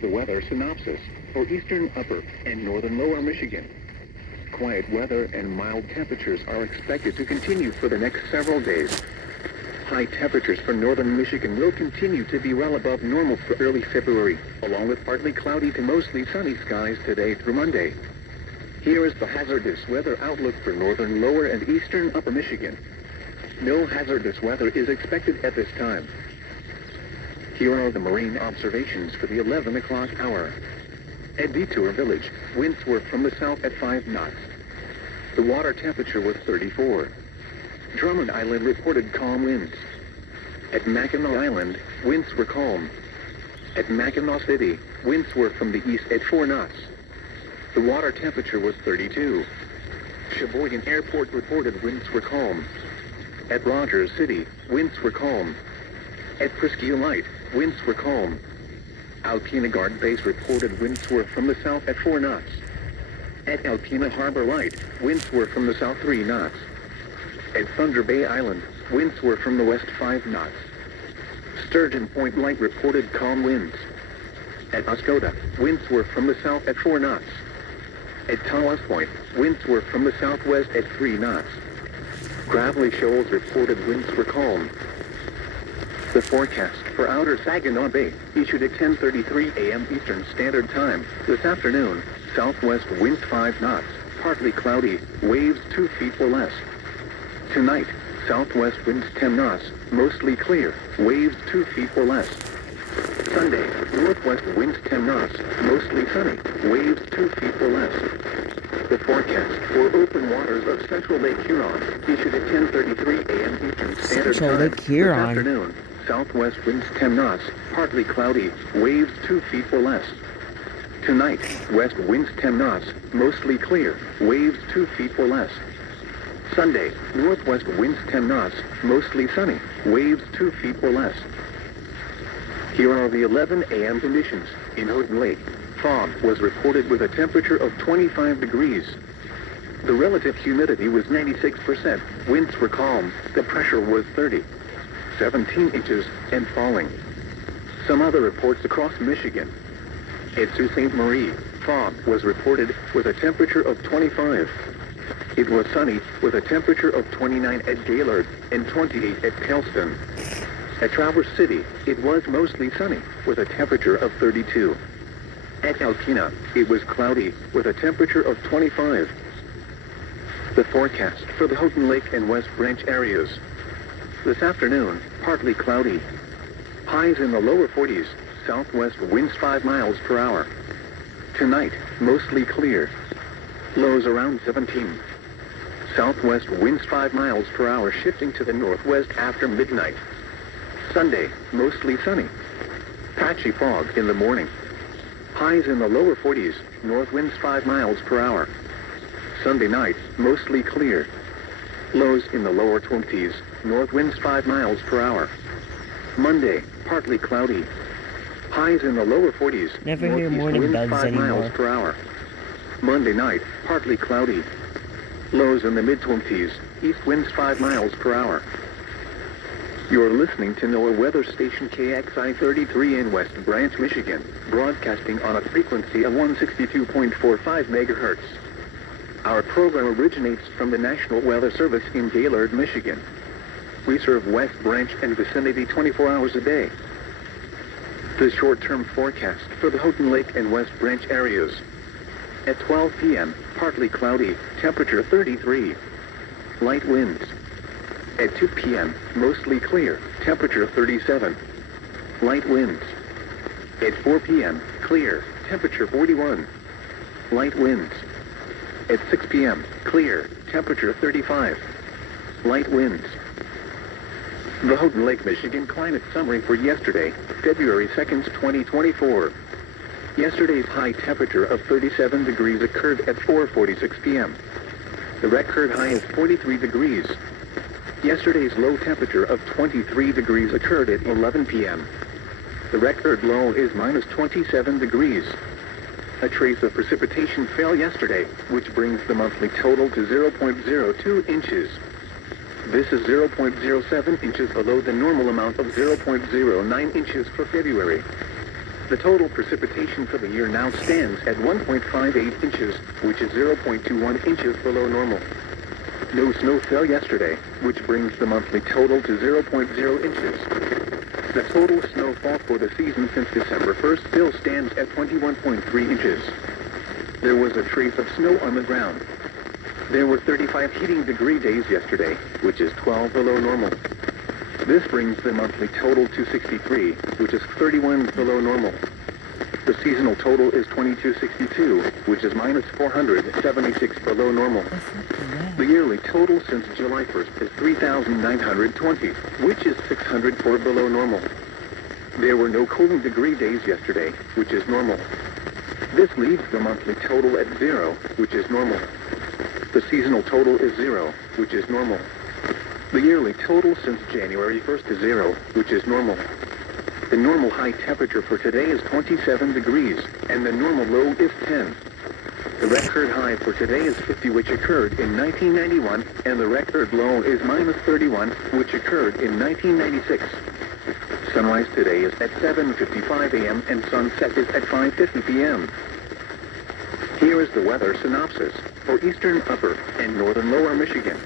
the weather synopsis for eastern upper and northern lower Michigan. Quiet weather and mild temperatures are expected to continue for the next several days. High temperatures for northern Michigan will continue to be well above normal for early February, along with partly cloudy to mostly sunny skies today through Monday. Here is the hazardous weather outlook for northern lower and eastern upper Michigan. No hazardous weather is expected at this time. Here are the marine observations for the 11 o'clock hour. At Detour Village, winds were from the south at 5 knots. The water temperature was 34. Drummond Island reported calm winds. At Mackinac Island, winds were calm. At Mackinac City, winds were from the east at 4 knots. The water temperature was 32. Sheboygan Airport reported winds were calm. At Rogers City, winds were calm. At Presque Light, winds were calm. Alpena Guard Base reported winds were from the south at 4 knots. At Alpena Harbor Light, winds were from the south 3 knots. At Thunder Bay Island, winds were from the west 5 knots. Sturgeon Point Light reported calm winds. At Oscoda, winds were from the south at 4 knots. At Tawas Point, winds were from the southwest at 3 knots. Gravelly Shoals reported winds were calm. The forecast for outer Saginaw Bay, issued at 10:33 a.m. Eastern Standard Time, this afternoon, southwest winds 5 knots, partly cloudy, waves 2 feet or less. Tonight, southwest winds 10 knots, mostly clear, waves 2 feet or less. Sunday, northwest winds 10 knots, mostly sunny, waves 2 feet or less. The forecast for open waters of Central Lake Huron, issued at 10:33 a.m. Eastern Standard Time, this afternoon, southwest winds 10 knots, partly cloudy, waves 2 feet or less. Tonight, west winds 10 knots, mostly clear, waves 2 feet or less. Sunday, northwest winds 10 knots, mostly sunny, waves 2 feet or less. Here are the 11 a.m. conditions. In Houghton Lake, fog was reported with a temperature of 25 degrees. The relative humidity was 96%, winds were calm, the pressure was 17 inches and falling. Some other reports across Michigan. At Sault Ste. Marie, fog was reported with a temperature of 25. It was sunny with a temperature of 29 at Gaylord and 28 at Pellston. At Traverse City, it was mostly sunny with a temperature of 32. At Alpena, it was cloudy with a temperature of 25. The forecast for the Houghton Lake and West Branch areas. This afternoon, partly cloudy. Highs in the lower 40s, southwest winds 5 miles per hour. Tonight, mostly clear. Lows around 17. Southwest winds 5 miles per hour shifting to the northwest after midnight. Sunday, mostly sunny. Patchy fog in the morning. Highs in the lower 40s, north winds 5 miles per hour. Sunday night, mostly clear. Lows in the lower 20s, north winds 5 miles per hour. Monday, partly cloudy. Highs in the lower 40s, Never hear morning bugs 5 anymore. miles per hour. Monday night, partly cloudy. Lows in the mid-20s, east winds 5 miles per hour. You're listening to NOAA weather station KXI33 in West Branch, Michigan, broadcasting on a frequency of 162.45 megahertz. Our program originates from the National Weather Service in Gaylord, Michigan. We serve West Branch and vicinity 24 hours a day. The short-term forecast for the Houghton Lake and West Branch areas. At 12 p.m., partly cloudy, temperature 33. Light winds. At 2 p.m., mostly clear, temperature 37. Light winds. At 4 p.m., clear, temperature 41. Light winds. At 6 p.m., clear, temperature 35. Light winds. The Houghton Lake, Michigan climate summary for yesterday, February 2nd, 2024. Yesterday's high temperature of 37 degrees occurred at 4:46 p.m. The record high is 43 degrees. Yesterday's low temperature of 23 degrees occurred at 11 p.m. The record low is minus 27 degrees. A trace of precipitation fell yesterday, which brings the monthly total to 0.02 inches. This is 0.07 inches below the normal amount of 0.09 inches for February. The total precipitation for the year now stands at 1.58 inches, which is 0.21 inches below normal. No snow fell yesterday, which brings the monthly total to 0.0 inches. The total snowfall for the season since December 1st still stands at 21.3 inches. There was a trace of snow on the ground. There were 35 heating degree days yesterday, which is 12 below normal. This brings the monthly total to 63, which is 31 below normal. The seasonal total is 2262, which is minus 476 below normal. The yearly total since July 1st is 3,920, which is 604 below normal. There were no cooling degree days yesterday, which is normal. This leaves the monthly total at 0, which is normal. The seasonal total is 0, which is normal. The yearly total since January 1st is 0, which is normal. The normal high temperature for today is 27 degrees, and the normal low is 10. The record high for today is 50, which occurred in 1991, and the record low is minus 31, which occurred in 1996. Sunrise today is at 7:55 a.m. and sunset is at 5:50 p.m. Here is the weather synopsis for eastern upper and northern lower Michigan.